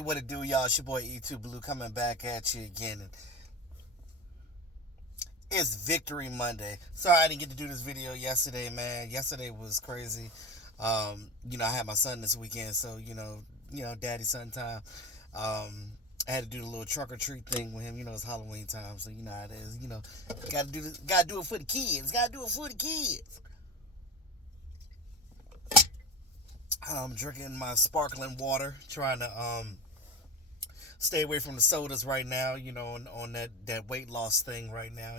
Hey, what it do, y'all? It's your boy E2 Blue coming back at you again. It's Victory Monday. Sorry I didn't get to do this video yesterday, man. Yesterday was crazy. I had my son this weekend, so daddy son time. I had to do the little trunk or treat thing with him. It's Halloween time, so you know how it is. Gotta do it for the kids. Gotta do it for the kids. I'm drinking my sparkling water, trying to stay away from the sodas right now, on that weight loss thing right now,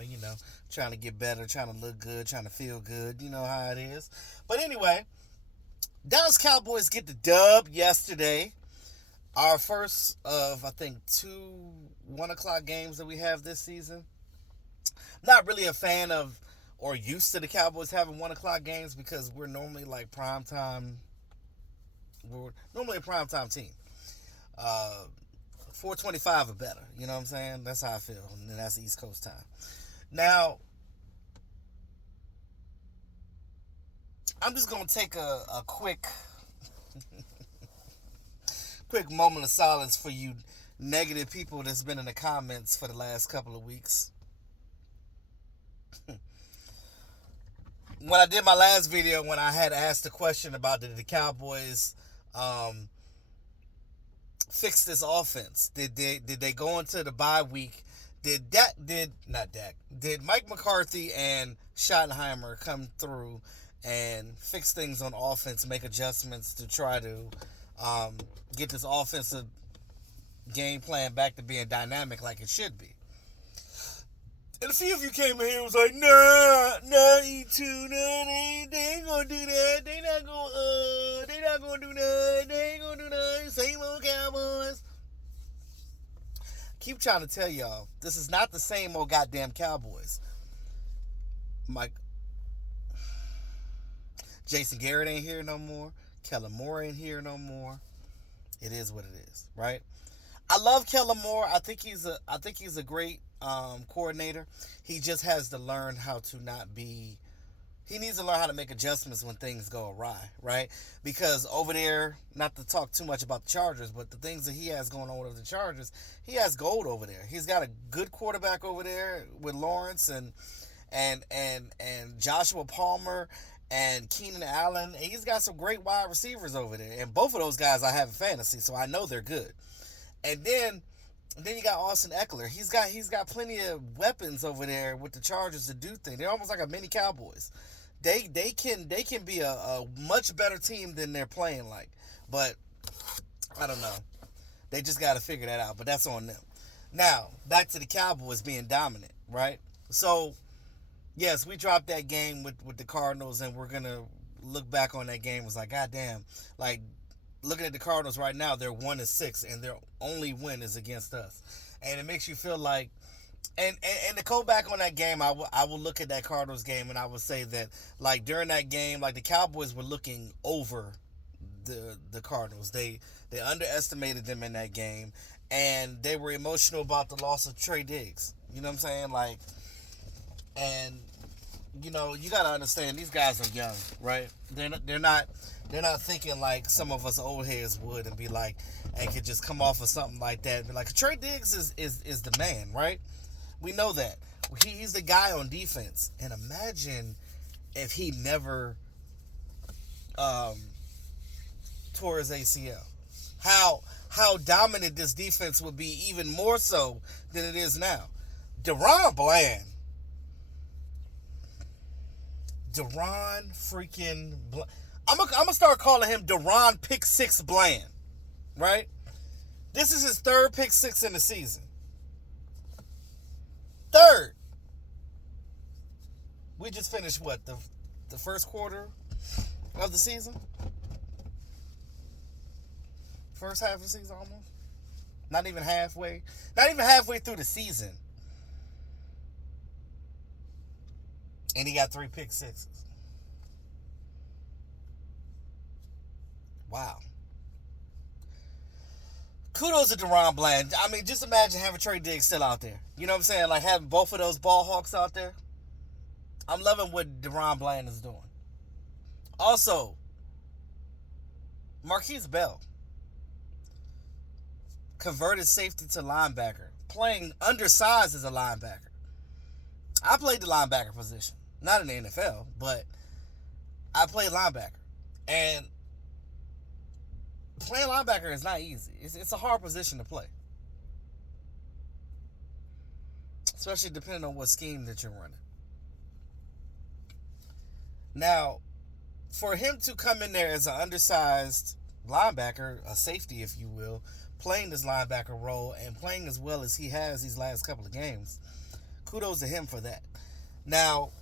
trying to get better, trying to look good, trying to feel good, you know how it is. But anyway, Dallas Cowboys get the dub yesterday. Our first of, I think, 2 1 o'clock games that we have this season. Not really a fan of or used to the Cowboys having 1 o'clock games because we're normally like prime time. We're normally a prime time team. 4:25 or better. You know what I'm saying? That's how I feel. And that's East Coast time. Now, I'm just going to take a quick moment of silence for you negative people that's been in the comments for the last couple of weeks. When I did my last video, when I had asked the question about did the Cowboys fix this offense? Did they go into the bye week? Did Mike McCarthy and Schottenheimer come through and fix things on offense, make adjustments to try to get this offensive game plan back to being dynamic like it should be? And a few of you came in here and was like, nah, E2, nah, they ain't gonna do that. They not gonna do that. They ain't gonna do that. Same old Cowboys. Keep trying to tell y'all, this is not the same old goddamn Cowboys. Jason Garrett ain't here no more. Kellen Moore ain't here no more. It is what it is, right? I love Kellen Moore. I think he's a great coordinator. He just has to learn how to not be. He needs to learn how to make adjustments when things go awry, right? Because over there, not to talk too much about the Chargers, but the things that he has going on with the Chargers, he has gold over there. He's got a good quarterback over there with Lawrence and Joshua Palmer and Keenan Allen. And he's got some great wide receivers over there. And both of those guys I have in fantasy, so I know they're good. And then you got Austin Eckler. He's got plenty of weapons over there with the Chargers to do things. They're almost like a mini Cowboys. They can be a much better team than they're playing like. But I don't know. They just got to figure that out. But that's on them. Now, back to the Cowboys being dominant, right? So, yes, we dropped that game with the Cardinals, and we're going to look back on that game. It was like, goddamn, like, looking at the Cardinals right now, they're 1-6, and their only win is against us. And it makes you feel like, and to go back on that game, I will look at that Cardinals game, and I would say that, like, during that game, like, the Cowboys were looking over the Cardinals. They underestimated them in that game, and they were emotional about the loss of Trey Diggs. You know what I'm saying? Like, and you got to understand, these guys are young, right? They're not thinking like some of us old heads would and be like, and could just come off of something like that and be like, Trey Diggs is the man, right? We know that. He's the guy on defense. And imagine if he never tore his ACL. How dominant this defense would be, even more so than it is now. DaRon freaking Bland. I'm gonna start calling him DaRon Pick Six Bland, right? This is his third pick six in the season. Third. We just finished what, the first quarter of the season? First half of the season almost? Not even halfway through the season. And he got 3 pick sixes. Wow. Kudos to DaRon Bland. I mean, just imagine having Trey Diggs still out there. You know what I'm saying? Like having both of those ball hawks out there. I'm loving what DaRon Bland is doing. Also, Marquise Bell. converted safety to linebacker, playing undersized as a linebacker. I played the linebacker position, not in the NFL, but I played linebacker. And playing linebacker is not easy. It's a hard position to play, especially depending on what scheme that you're running. Now, for him to come in there as an undersized linebacker, a safety, if you will, playing this linebacker role and playing as well as he has these last couple of games, kudos to him for that. Now,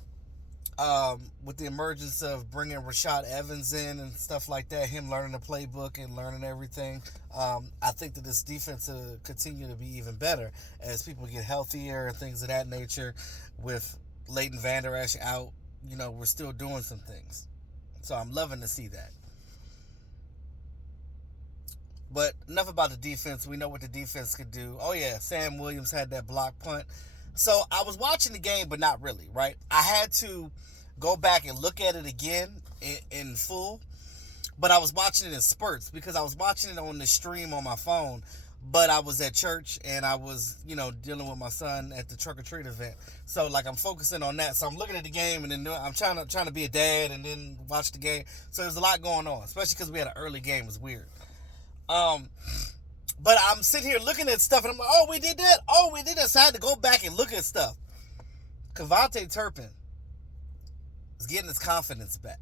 with the emergence of bringing Rashad Evans in and stuff like that, him learning the playbook and learning everything, I think that this defense will continue to be even better as people get healthier and things of that nature. With Leighton Vander Esch out, we're still doing some things. So I'm loving to see that. But enough about the defense. We know what the defense could do. Oh, yeah, Sam Williams had that block punt. So I was watching the game, but not really, right? I had to go back and look at it again in full. But I was watching it in spurts because I was watching it on the stream on my phone. But I was at church and I was, dealing with my son at the truck or treat event. So I'm focusing on that. So I'm looking at the game and then I'm trying to be a dad and then watch the game. So there's a lot going on, especially because we had an early game. It was weird. But I'm sitting here looking at stuff and I'm like, oh, we did that. Oh, we did that. So I had to go back and look at stuff. Kavontae Turpin is getting his confidence back.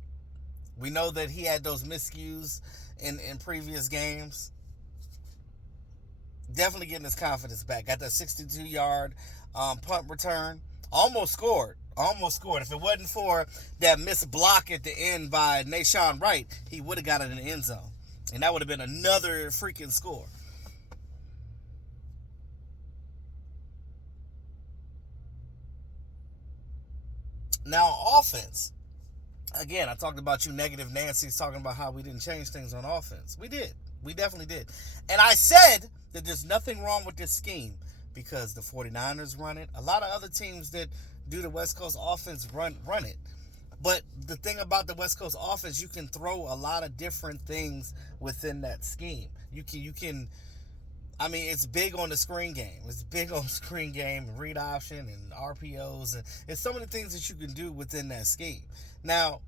We know that he had those miscues in previous games. Definitely getting his confidence back. Got that 62-yard punt return. Almost scored. If it wasn't for that missed block at the end by Nashawn Wright, he would have got it in the end zone. And that would have been another freaking score. Now, offense. Again, I talked about you negative Nancy's talking about how we didn't change things on offense. We did. We definitely did. And I said that there's nothing wrong with this scheme because the 49ers run it. A lot of other teams that do the West Coast offense run it. But the thing about the West Coast offense, you can throw a lot of different things within that scheme. You can it's big on the screen game. It's big on screen game, read option, and RPOs. And it's so many things that you can do within that scheme. Now,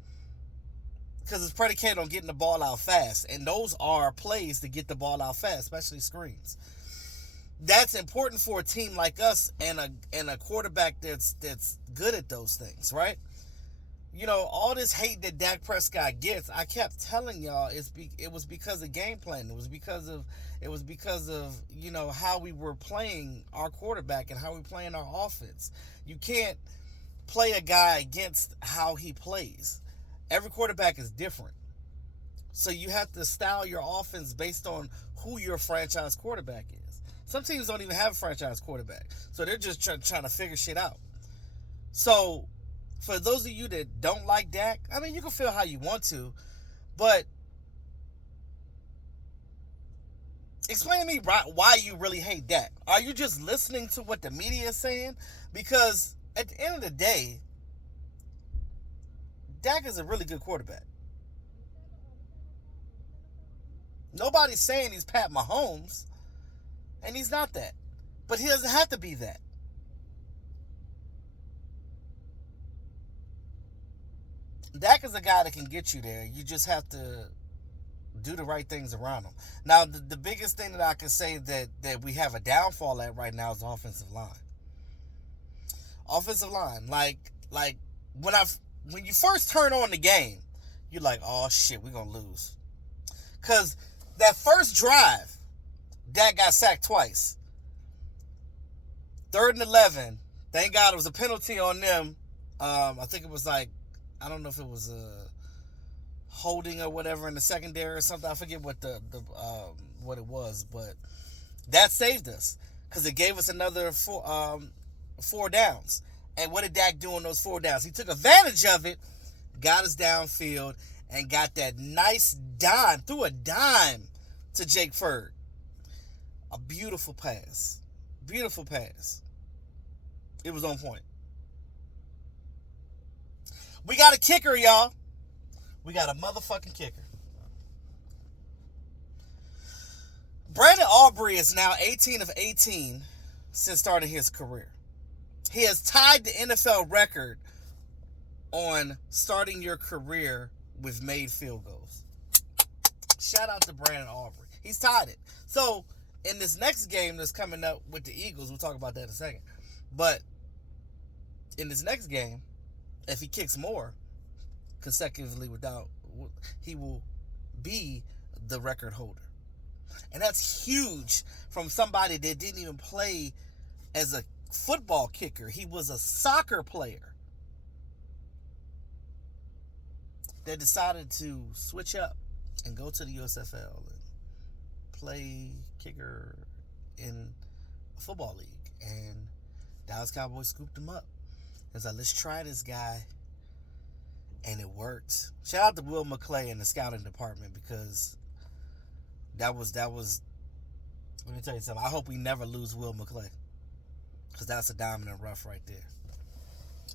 because it's predicated on getting the ball out fast. And those are plays to get the ball out fast, especially screens. That's important for a team like us and a quarterback that's good at those things, right? All this hate that Dak Prescott gets, I kept telling y'all it was because of game plan. It was because of how we were playing our quarterback and how we were playing our offense. You can't play a guy against how he plays. Every quarterback is different. So you have to style your offense based on who your franchise quarterback is. Some teams don't even have a franchise quarterback. So they're just trying to figure shit out. So for those of you that don't like Dak, you can feel how you want to, but explain to me why you really hate Dak. Are you just listening to what the media is saying? Because at the end of the day, Dak is a really good quarterback. Nobody's saying he's Pat Mahomes, and he's not that. But he doesn't have to be that. Dak is a guy that can get you there. You just have to do the right things around him. Now, the biggest thing that I can say that we have a downfall at right now is the offensive line. Offensive line, like when you first turn on the game, you're like, oh shit, we're gonna lose. Cause that first drive, Dak got sacked twice. 3rd and 11. Thank God it was a penalty on them. I think it was I don't know if it was a holding or whatever in the secondary or something. I forget what what it was, but that saved us because it gave us another four downs. And what did Dak do on those 4 downs? He took advantage of it, got us downfield, and got that nice dime, threw a dime to Jake Ferd. A beautiful pass. Beautiful pass. It was on point. We got a kicker, y'all. We got a motherfucking kicker. Brandon Aubrey is now 18 of 18 since starting his career. He has tied the NFL record on starting your career with made field goals. Shout out to Brandon Aubrey. He's tied it. So, in this next game that's coming up with the Eagles, we'll talk about that in a second. But, in this next game, if he kicks more consecutively he will be the record holder. And that's huge from somebody that didn't even play as a football kicker. He was a soccer player that decided to switch up and go to the USFL and play kicker in a football league. And Dallas Cowboys scooped him up. It was like, let's try this guy. And it worked. Shout out to Will McClay in the scouting department, because that was let me tell you something. I hope we never lose Will McClay, because that's a diamond in the rough right there.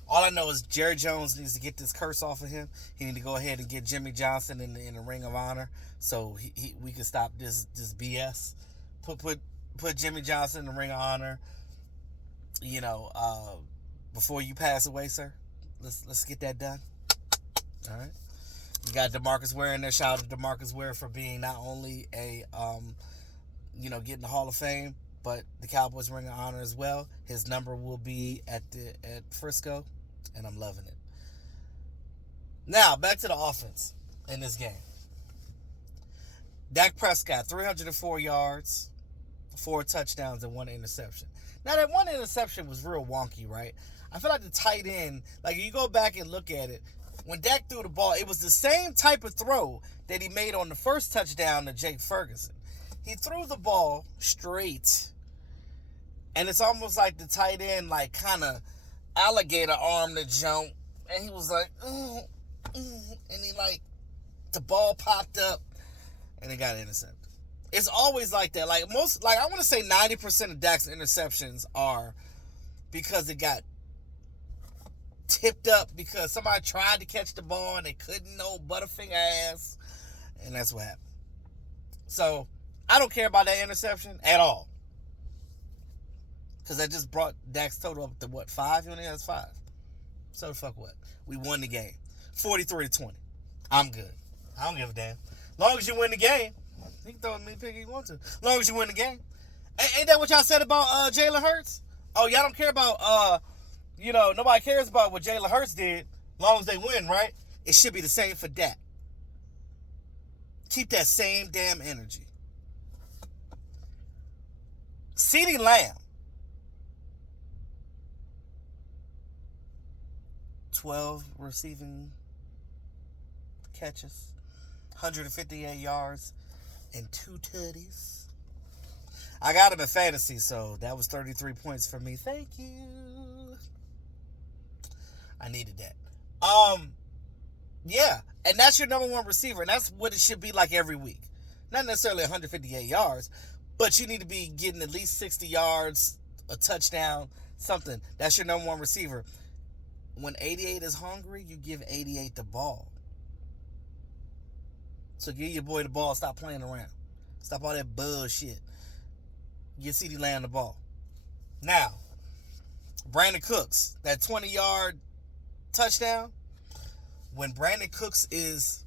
All I know is Jerry Jones needs to get this curse off of him. He need to go ahead and get Jimmy Johnson in the Ring of Honor, so we can stop this BS. Put Jimmy Johnson in the Ring of Honor. You know, before you pass away, sir. Let's get that done. All right. You got DeMarcus Ware in there. Shout out to DeMarcus Ware for being not only a getting the Hall of Fame, but the Cowboys Ring of Honor as well. His number will be at Frisco, and I'm loving it. Now, back to the offense in this game. Dak Prescott, 304 yards, 4 touchdowns, and 1 interception. Now, that 1 interception was real wonky, right? I feel like the tight end, like you go back and look at it, when Dak threw the ball, it was the same type of throw that he made on the first touchdown to Jake Ferguson. He threw the ball straight, and it's almost like the tight end, like, kind of alligator arm to jump, and he was like, and he, like, the ball popped up, and it got intercepted. It's always like that. Like, I want to say 90% of Dak's interceptions are because it got tipped up because somebody tried to catch the ball and they couldn't, no butterfinger ass, and that's what happened. So, I don't care about that interception at all, because that just brought Dak's total up to, what, 5? He only has 5. So the fuck what? We won the game. 43-20. I'm good. I don't give a damn. As long as you win the game, you can throw me pick if you want to. As long as you win the game. Ain't that what y'all said about Jalen Hurts? Oh, y'all don't care about, nobody cares about what Jalen Hurts did as long as they win, right? It should be the same for Dak. Keep that same damn energy. CeeDee Lamb, 12 receiving catches, 158 yards, and 2 tutties. I got him in fantasy, so that was 33 points for me. Thank you. I needed that. Yeah, and that's your number 1 receiver, and that's what it should be like every week. Not necessarily 158 yards, but you need to be getting at least 60 yards, a touchdown, something. That's your number 1 receiver. When 88 is hungry, you give 88 the ball. So give your boy the ball. Stop playing around. Stop all that bullshit. Give CeeDee Lamb the ball. Now, Brandon Cooks, that 20-yard touchdown, when Brandon Cooks is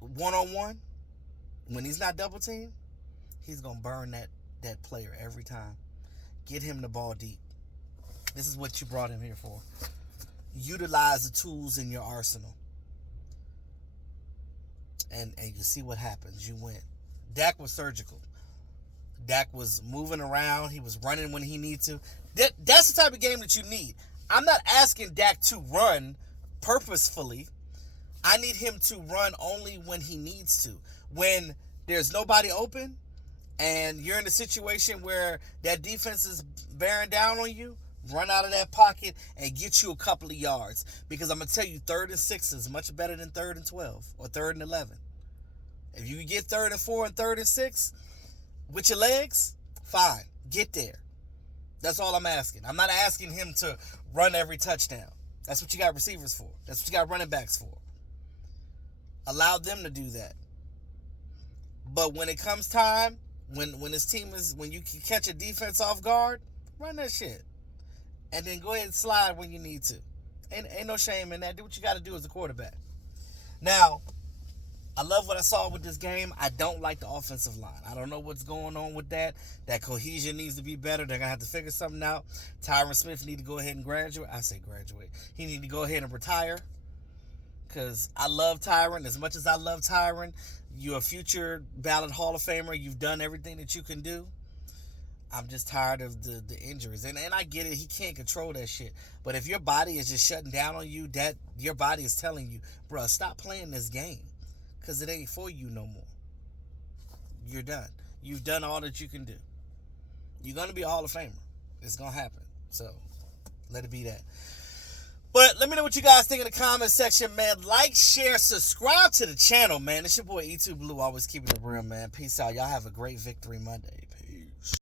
one-on-one, when he's not double-teamed, he's going to burn that player every time. Get him the ball deep. This is what you brought him here for. Utilize the tools in your arsenal. And you see what happens. You win. Dak was surgical. Dak was moving around. He was running when he needed to. That's the type of game that you need. I'm not asking Dak to run purposefully. I need him to run only when he needs to. When there's nobody open and you're in a situation where that defense is bearing down on you, run out of that pocket and get you a couple of yards. Because I'm going to tell you, 3rd and 6 is much better than 3rd and 12 or 3rd and 11. If you can get 3rd and 4 and 3rd and 6 with your legs, fine. Get there. That's all I'm asking. I'm not asking him to run every touchdown. That's what you got receivers for. That's what you got running backs for. Allow them to do that. But when it comes time when this team is, when you can catch a defense off guard, run that shit. And then go ahead and slide when you need to. Ain't no shame in that. Do what you got to do as a quarterback. Now, I love what I saw with this game. I don't like the offensive line. I don't know what's going on with that. That cohesion needs to be better. They're going to have to figure something out. Tyron Smith need to go ahead and graduate. I say graduate. He need to go ahead and retire. Because I love Tyron. As much as I love Tyron, you're a future ballot Hall of Famer. You've done everything that you can do. I'm just tired of the injuries. And I get it. He can't control that shit. But if your body is just shutting down on you, that your body is telling you, bruh, stop playing this game. Because it ain't for you no more. You're done. You've done all that you can do. You're going to be a Hall of Famer. It's going to happen. So, let it be that. But let me know what you guys think in the comment section, man. Like, share, subscribe to the channel, man. It's your boy E2 Blue, always keeping it real, man. Peace out. Y'all have a great Victory Monday.